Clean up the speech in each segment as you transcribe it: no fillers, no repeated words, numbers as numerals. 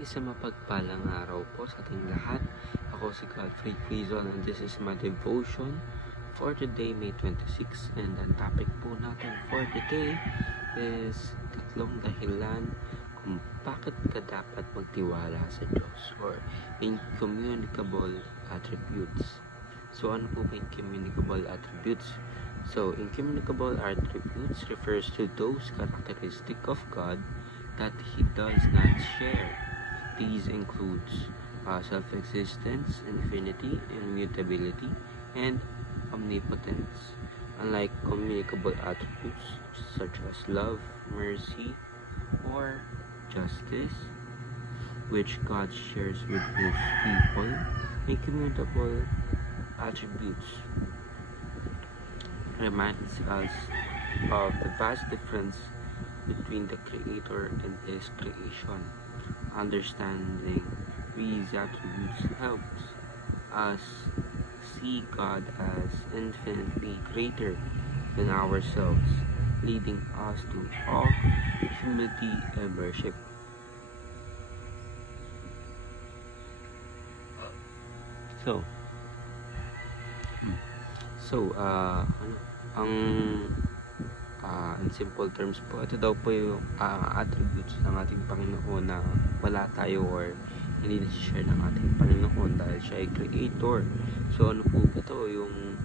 Isang mapagpalang araw po sa ating lahat. Ako si Godfrey Quizon and this is my devotion for today, May 26. And ang topic po natin for today is tatlong dahilan kung bakit ka dapat magtiwala sa Diyos, or incommunicable attributes. So ano po ba incommunicable attributes? So incommunicable attributes refers to those characteristics of God that He does not share. These includes self-existence, infinity, immutability, and omnipotence. Unlike communicable attributes such as love, mercy, or justice, which God shares with His people, incommunicable attributes reminds us of the vast difference between the Creator and His creation. Understanding these attributes helps us see God as infinitely greater than ourselves, leading us to all humility and worship. In simple terms po, ito daw po yung attributes ng ating Panginoon na wala tayo or hindi na-share ng ating Panginoon dahil siya ay creator. So ano po ito? Yung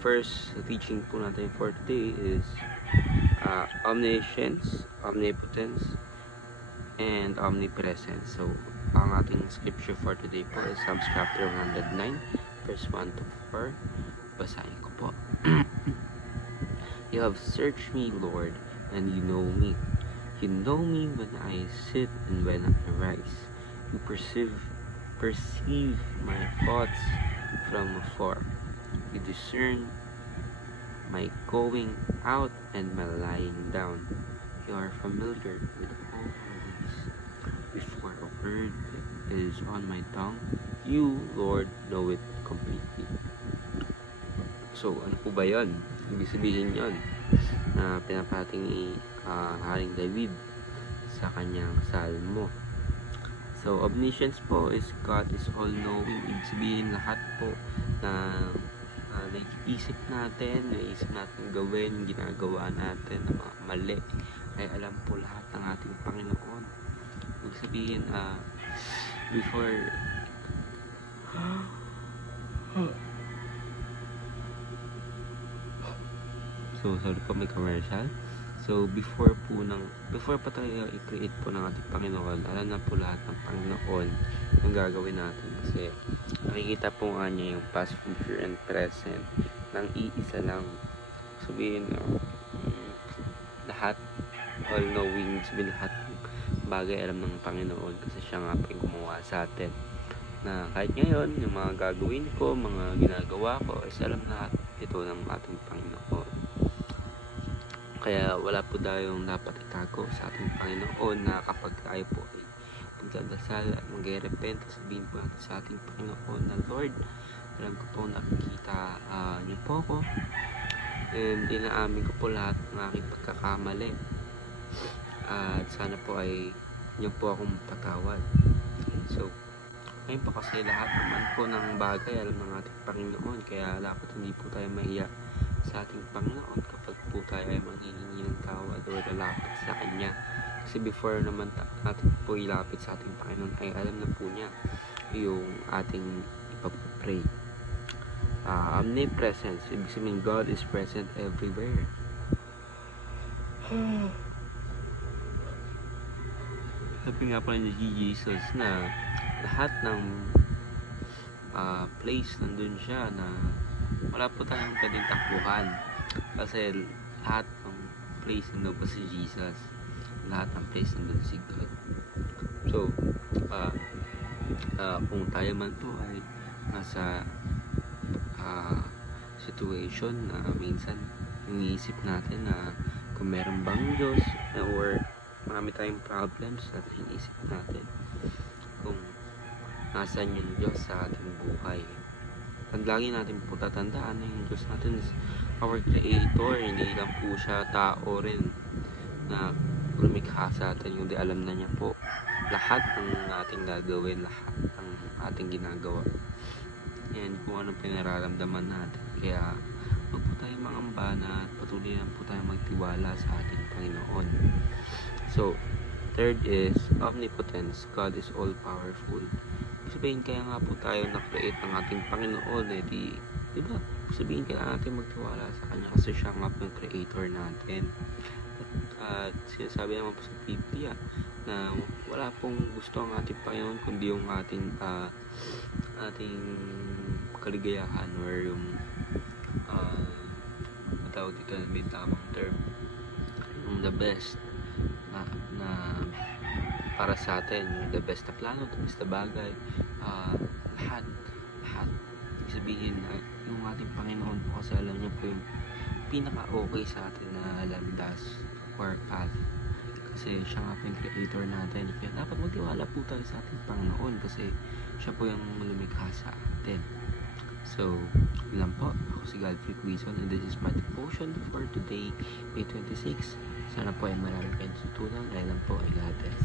first teaching po natin for today is omniscience, omnipotence, and omnipresence. So ang ating scripture for today po is Psalms chapter 109 verse 1 to 4. Basahin ko po. You have searched me, Lord, and you know me. You know me when I sit and when I rise. You perceive my thoughts from afar. You discern my going out and my lying down. You are familiar with all my ways. Before a word is on my tongue, you, Lord, know it completely. So, ano po ba yun? Ibig sabihin yun na pinapating ni Haring David sa kanyang salmo. So, omniscience po is God is all-knowing. Ibig sabihin lahat po na naiisip natin gawin, ginagawa natin na mga mali, ay alam po lahat ng ating Panginoon. Ibig sabihin, before So, sorry po, may commercial. So, before pa tayo i-create po ng ating Panginoon, alam na po lahat ng Panginoon yung gagawin natin. Kasi, nakikita po nga niya yung past, future, and present ng iisa lang. Sabihin, lahat, all-knowing, sabihin lahat ng bagay alam ng Panginoon kasi siya nga po yung gumawa sa atin. Na kahit ngayon, yung mga gagawin ko, mga ginagawa ko, is alam lahat ito ng ating Panginoon. Kaya wala po tayong dapat itago sa ating Panginoon na kapag tayo po ay magdadasal at mag-repent, sabihin po natin sa ating Panginoon na Lord, alam ko po nakikita niyo po ako and inaamin ko po lahat ng aking pagkakamali at sana po ay niyo po akong patawad. So, ngayon po kasi lahat naman po ng bagay alam ng ating Panginoon, kaya dapat hindi po tayo mahiya sa ating Panginoon kapag po tayo ay manghihingi ng tawad o lalapit sa Kanya. Kasi before naman natin po ilapit sa ating Panginoon ay alam na po niya yung ating ipag-pray. Omnipresence, ibig sabihin God is present everywhere. Sabi nga po ni Jesus na lahat ng place nandun siya, na wala po tayong pwedeng takbuhan kasi lahat ng place nandun pa si Jesus, lahat ng place nandun si God. So kung tayo man po ay nasa situation na minsan iniisip natin na kung meron bang Diyos or marami tayong problems na iniisip natin kung nasaan yung Diyos sa ating buhay. At lagi natin po tatandaan na yung Diyos natin is our Creator, hindi lang po siya tao rin na lumikha sa atin, kundi alam na niya po lahat ng ating gagawin, lahat ng ating ginagawa, and kung ano pinararamdaman natin. Kaya huwag po tayong mangamba na patuloy lang po tayong magtiwala sa ating Panginoon. So, third is omnipotence. God is all-powerful. Sabihin, kaya nga po tayo na-create ng ating Panginoon, di ba? Sabihin, kaya natin magtiwala sa Kanya kasi siya nga po yung creator natin. At sinasabi naman po sa Biblia na wala pong gusto ang ating Panginoon kundi yung ating kaligayahan, or yung matawag dito na may tamang term, yung the best na para sa atin, yung the best na plano, the best na bagay, lahat sabihin na yung ating Panginoon po, kasi alam niya po yung pinaka-okay sa atin na landas or path, kasi siya nga po yung creator natin. Kaya dapat magtiwala po tayo sa ating Panginoon kasi siya po yung lumikha sa atin. So, yun lang po. Ako si Godfrey Quizon, and this is my devotion for today, May 26. Sana po ay maraming kayo tutunan. Dahil lang po ay God bless.